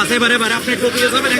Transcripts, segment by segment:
Passa aí, bora, bora, pega um pouquinho, só vai.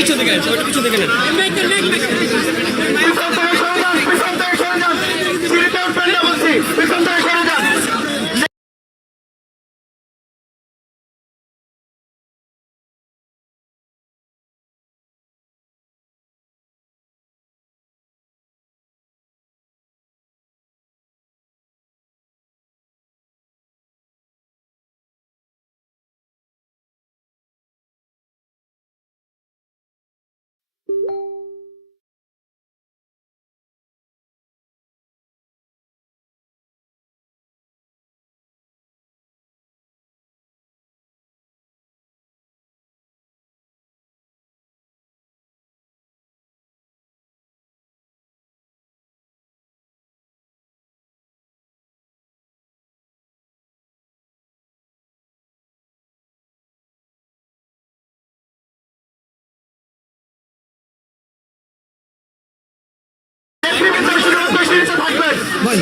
পিছনে থেকে ওটা পিছন থেকে নেন। ভাই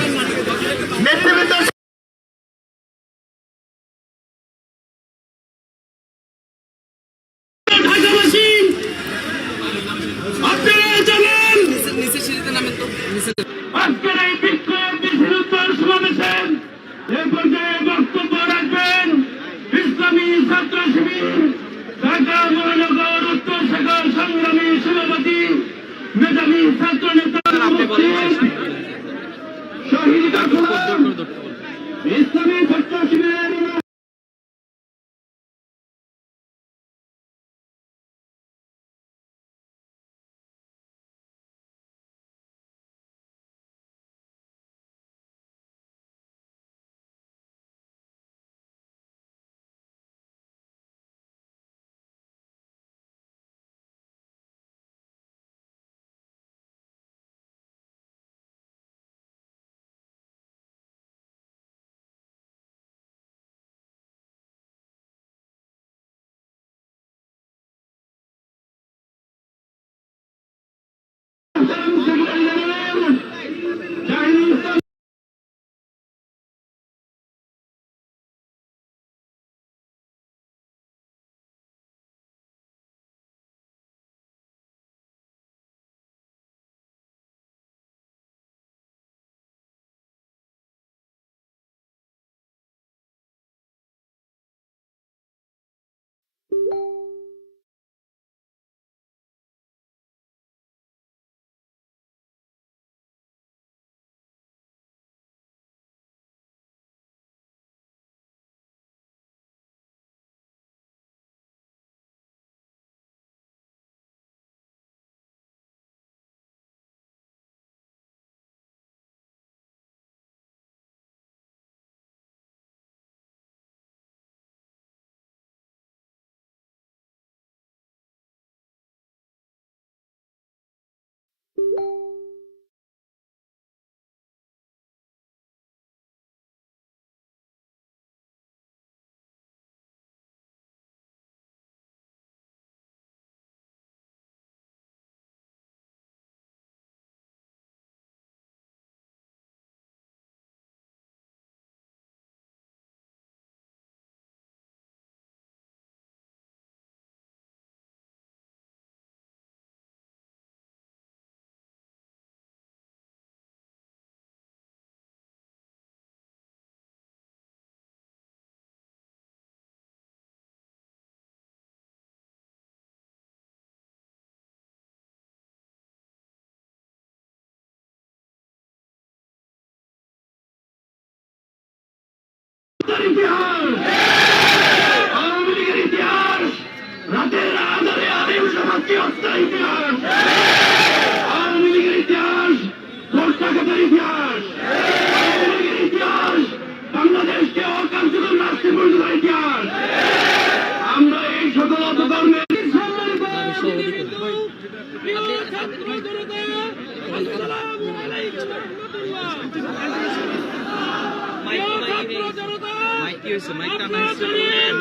হয়েছে মাইক টানা আপনারা জানেন,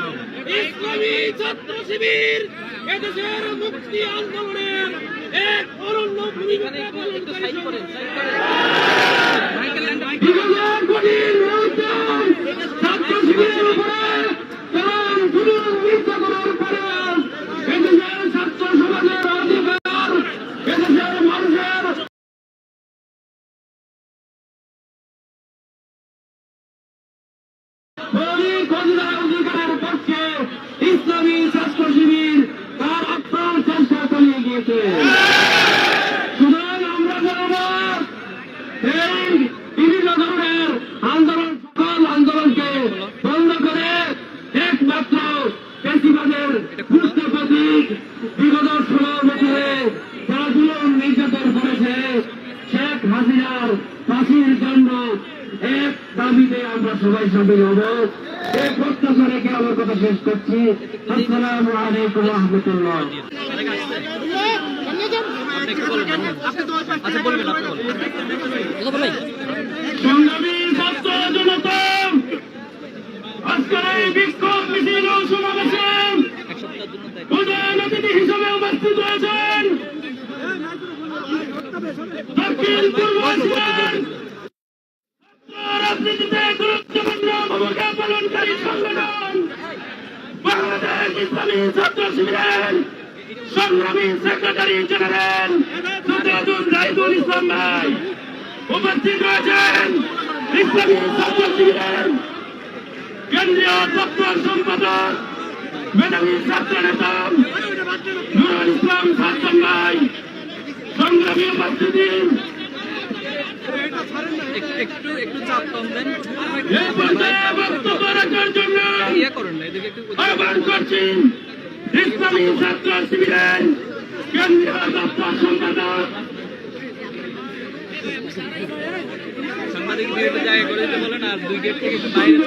ইসলামী ছাত্র শিবির এদেশের মুক্তি আন্দোলনের এক অরণ্য ভূমিকা পালন বিগত শেখ হাসিনার ফাঁসির জন্য এক দাবিতে আমরা সবাই সামিল হব। এই প্রত্যাশা রেখে আমার কথা শেষ করছি। আসসালামু আলাইকুম রহমতুল্লাহ। বলবেন আপনি বলবেন কথা বলাই সংগ্রামী ছাত্র জনতা আজকের এই বিক্ষোভ মিছিল সমাবেশে এক সপ্তাহের জন্য তাই। প্রধান অতিথি হিসেবে উপস্থিত রয়েছেন দক্ষিণ পূর্ব এশিয়ার রাজনীতিতে সেক্রেটারি জেনারেল সুদেদুল জাহিদুল ইসলাম ভাই উপস্থিত রয়েছেন কেন্দ্রীয় দপ্তর সম্পাদক মেধাবী ছাত্র ইসলাম সাজ্জাদ ভাই সংগ্রামী উপস্থিতি একটু একটু একটু চাপ কম দেন। বক্তব্য রাখার জন্য ইয়ে করেন না এদিকে একটু আহ্বান করছি ইসলামী ছাত্র শিবিরের কেন্দ্রীয় দপ্তর সম্পাদক। সাংবাদিক দিয়ে জায়গা করে দিতে বলেন আর দুই গেট থেকে বাইরে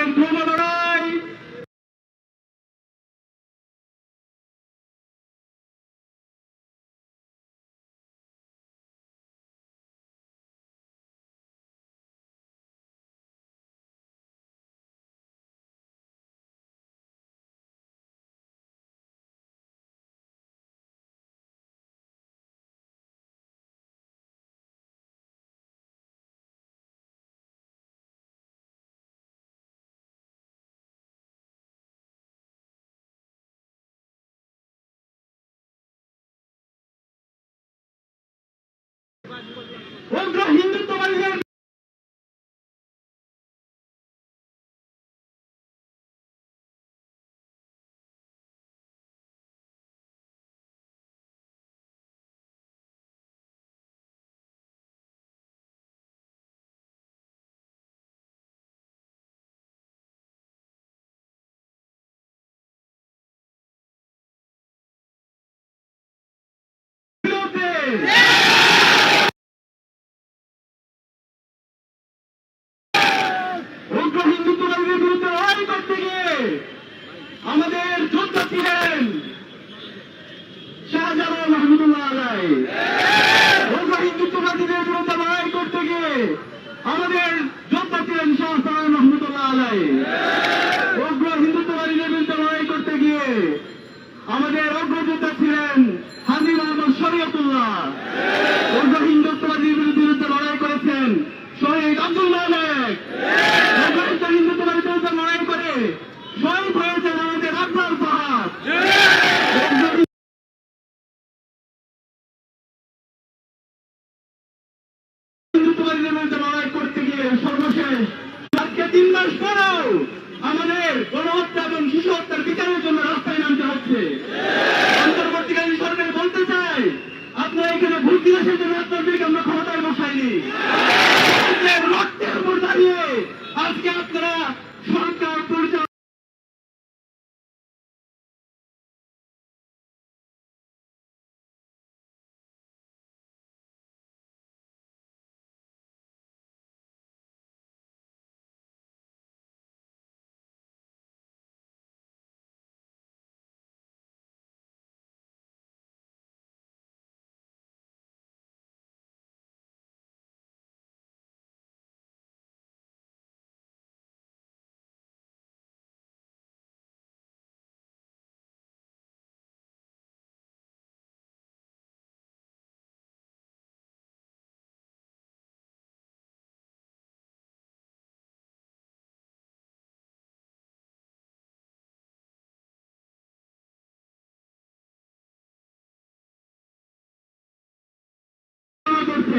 আমাদের নাই হিন্দুত্ববাদীদের বিরুদ্ধে লড়াই করতে গিয়ে আমাদের যোদ্ধা ছিলেন শাহ সালাম রহমতুল্লাহ আলাই।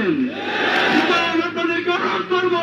আছেন আপনাদেরকে অনুরোধ করব।